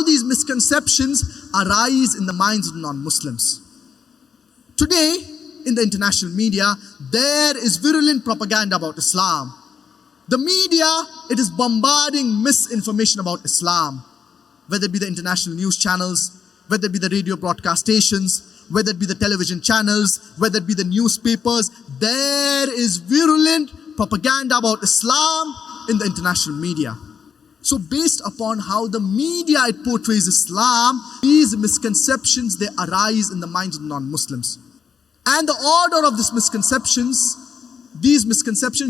do these misconceptions arise in the minds of non-Muslims? Today, in the international media, there is virulent propaganda about Islam. The media, it is bombarding misinformation about Islam, whether it be the international news channels, whether it be the radio broadcast stations, whether it be the television channels, whether it be the newspapers. There is virulent propaganda about Islam in the international media. So based upon how the media it portrays Islam, these misconceptions, they arise in the minds of non-Muslims. And the order of these misconceptions,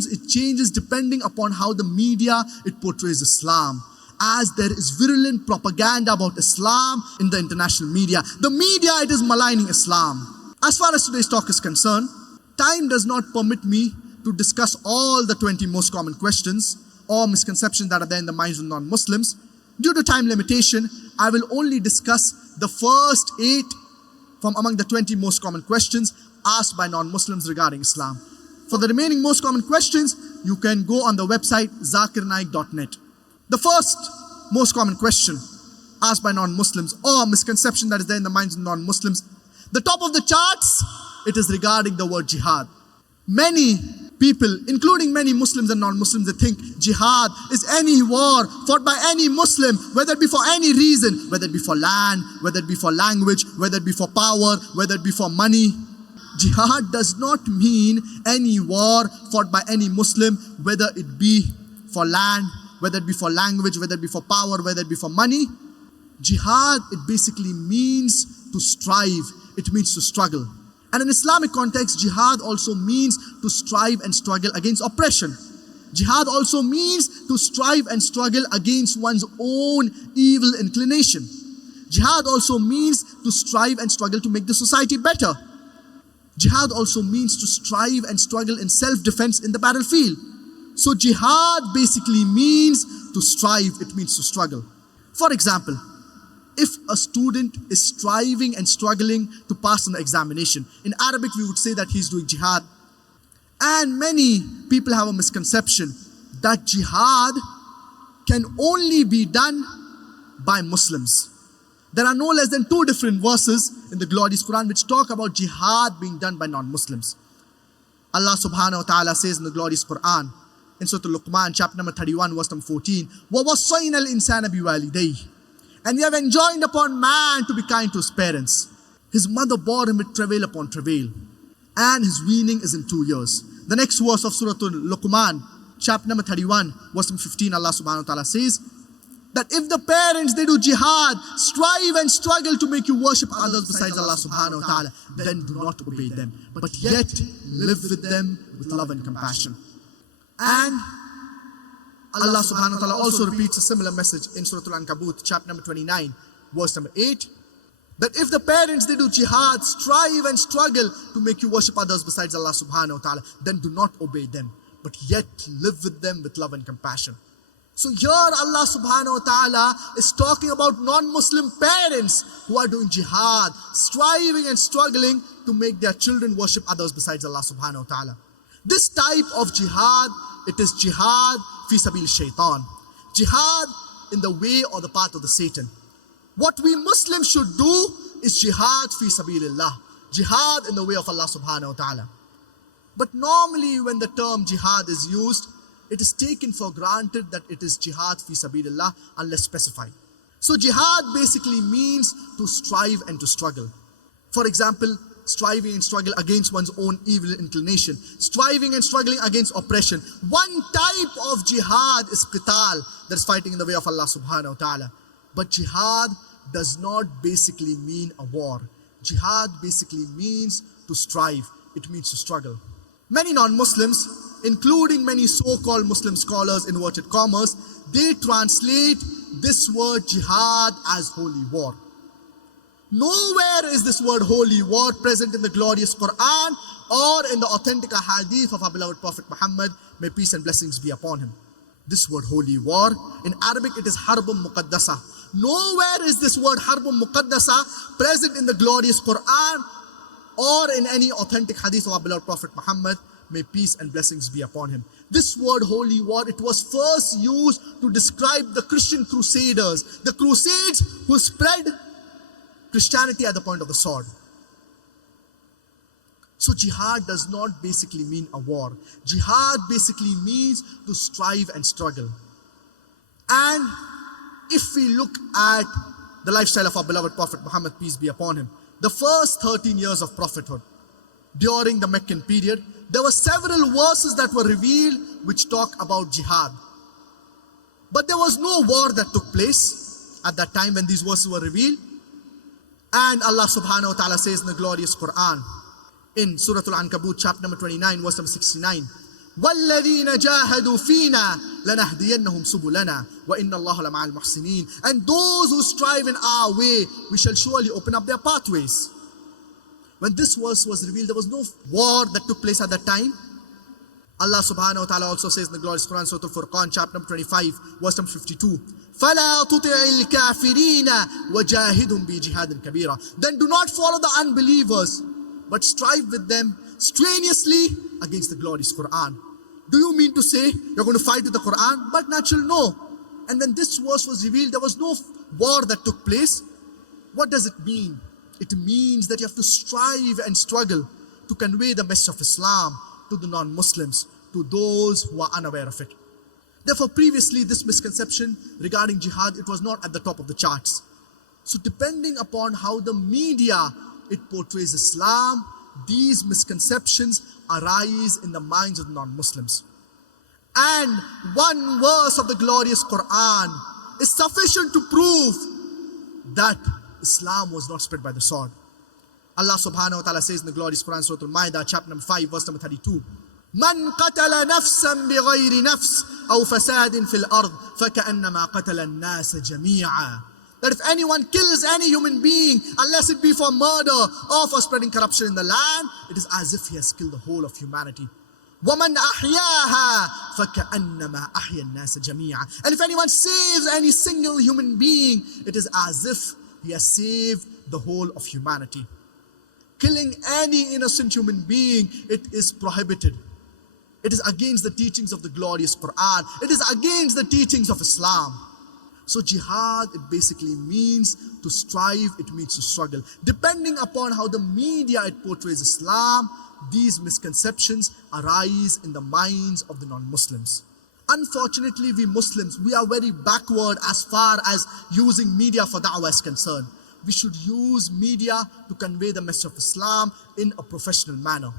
it changes depending upon how the media it portrays Islam. As there is virulent propaganda about Islam in the international media. The media, it is maligning Islam. As far as today's talk is concerned, time does not permit me to discuss all the 20 most common questions or misconceptions that are there in the minds of non-Muslims. Due to time limitation, I will only discuss the first 8 from among the 20 most common questions asked by non-Muslims regarding Islam. For the remaining most common questions, you can go on the website zakirnaik.net. The first most common question asked by non-Muslims or misconception that is there in the minds of non-Muslims, the top of the charts, it is regarding the word jihad. Many people, including many Muslims and non-Muslims, they think jihad is any war fought by any Muslim, whether it be for any reason, whether it be for land, whether it be for language, whether it be for power, whether it be for money. Jihad does not mean any war fought by any Muslim, whether it be for land, whether it be for language, whether it be for power, whether it be for money. Jihad, it basically means to strive. It means to struggle. And in Islamic context, jihad also means to strive and struggle against oppression. Jihad also means to strive and struggle against one's own evil inclination. Jihad also means to strive and struggle to make the society better. Jihad also means to strive and struggle in self-defense in the battlefield. So jihad basically means to strive, it means to struggle. For example, if a student is striving and struggling to pass an examination, in Arabic we would say that he's doing jihad. And many people have a misconception that jihad can only be done by Muslims. There are no less than 2 different verses in the glorious Quran which talk about jihad being done by non-Muslims. Allah subhanahu wa ta'ala says in the glorious Quran, in Surah Al-Luqman, chapter number 31, verse number 14, وَوَصَّيْنَا الْإِنسَانَ بِوَالِدَيْهِ. And we have enjoined upon man to be kind to his parents. His mother bore him with travail upon travail, and his weaning is in 2 years. The next verse of Surah Al-Luqman, chapter number 31, verse number 15, Allah subhanahu wa ta'ala says that if the parents, they do jihad, strive and struggle to make you worship others besides Allah subhanahu wa ta'ala, then do not obey them, but yet live with them with love and compassion. And Allah subhanahu wa ta'ala also repeats a similar message in Surah Al-Ankabut, chapter number 29, verse number 8, that if the parents, they do jihad, strive and struggle to make you worship others besides Allah subhanahu wa ta'ala, then do not obey them, but yet live with them with love and compassion. So here Allah subhanahu wa ta'ala is talking about non-Muslim parents who are doing jihad, striving and struggling to make their children worship others besides Allah subhanahu wa ta'ala. This type of jihad, it is jihad fi sabil shaitan. Jihad in the way or the path of the Satan. What we Muslims should do is jihad fi sabilillah. Jihad in the way of Allah subhanahu wa ta'ala. But normally when the term jihad is used, it is taken for granted that it is jihad fi sabilillah unless specified. So jihad basically means to strive and to struggle. For example, striving and struggle against one's own evil inclination, striving and struggling against oppression. One type of jihad is qital, that is fighting in the way of Allah subhanahu wa ta'ala. But jihad does not basically mean a war. Jihad basically means to strive, it means to struggle. Many non-Muslims, including many so-called Muslim scholars, inverted commas, they translate this word jihad as holy war. Nowhere is this word holy war present in the glorious Quran or in the authentic hadith of our beloved Prophet Muhammad, may peace and blessings be upon him. This word holy war, in Arabic it is harbun muqaddasa. Nowhere is this word harbun muqaddasa present in the glorious Quran or in any authentic hadith of our beloved Prophet Muhammad, may peace and blessings be upon him. This word holy war, it was first used to describe the Christian crusaders, the crusades who spread Christianity at the point of the sword. So jihad does not basically mean a war. Jihad basically means to strive and struggle. And if we look at the lifestyle of our beloved Prophet Muhammad, peace be upon him, the first 13 years of prophethood, during the Meccan period, there were several verses that were revealed which talk about jihad. But there was no war that took place at that time when these verses were revealed. And Allah subhanahu wa ta'ala says in the glorious Quran, in Surah Al-Ankabut, chapter number 29, verse number 69, وَالَّذِينَ جَاهَدُوا فِينَا لَنَهْدِيَنَّهُمْ سُبُلَنَا وَإِنَّ اللَّهَ لَمَعَ الْمُحْسِنِينَ. And those who strive in our way, we shall surely open up their pathways. When this verse was revealed, there was no war that took place at that time. Allah subhanahu wa ta'ala also says in the glorious Quran, Surah Al-Furqan, chapter number 25, verse number 52, فَلَا تُطِعِ الْكَافِرِينَ وَجَاهِدْهُمْ بِجِهَادٍ كَبِيرًا. Then do not follow the unbelievers, but strive with them strenuously against the glorious Quran. Do you mean to say you're going to fight with the Quran? But natural, no. And when this verse was revealed, there was no war that took place. What does it mean? It means that you have to strive and struggle to convey the message of Islam to the non-Muslims, to those who are unaware of it. Therefore, previously this misconception regarding jihad, it was not at the top of the charts. So depending upon how the media, it portrays Islam, these misconceptions arise in the minds of non-Muslims. And one verse of the glorious Quran is sufficient to prove that Islam was not spread by the sword. Allah subhanahu wa ta'ala says in the glorious Quran, Surah Al-Ma'idah, chapter number 5, verse number 32, مَنْ قَتَلَ نَفْسًا بِغَيْرِ نَفْسٍ أَوْ فَسَادٍ فِي الْأَرْضِ فَكَأَنَّمَا قَتَلَ النَّاسَ جَمِيعًا. That if anyone kills any human being, unless it be for murder or for spreading corruption in the land, it is as if he has killed the whole of humanity. وَمَنْ أَحْيَاهَا فَكَأَنَّمَا أَحْيَا النَّاسَ جَمِيعًا. And if anyone saves any single human being, it is as if he has saved the whole of humanity. Killing any innocent human being, it is prohibited. It is against the teachings of the glorious Quran. It is against the teachings of Islam. So jihad, it basically means to strive, it means to struggle. Depending upon how the media, it portrays Islam, these misconceptions arise in the minds of the non-Muslims. Unfortunately, we Muslims, we are very backward as far as using media for da'wah is concerned. We should use media to convey the message of Islam in a professional manner.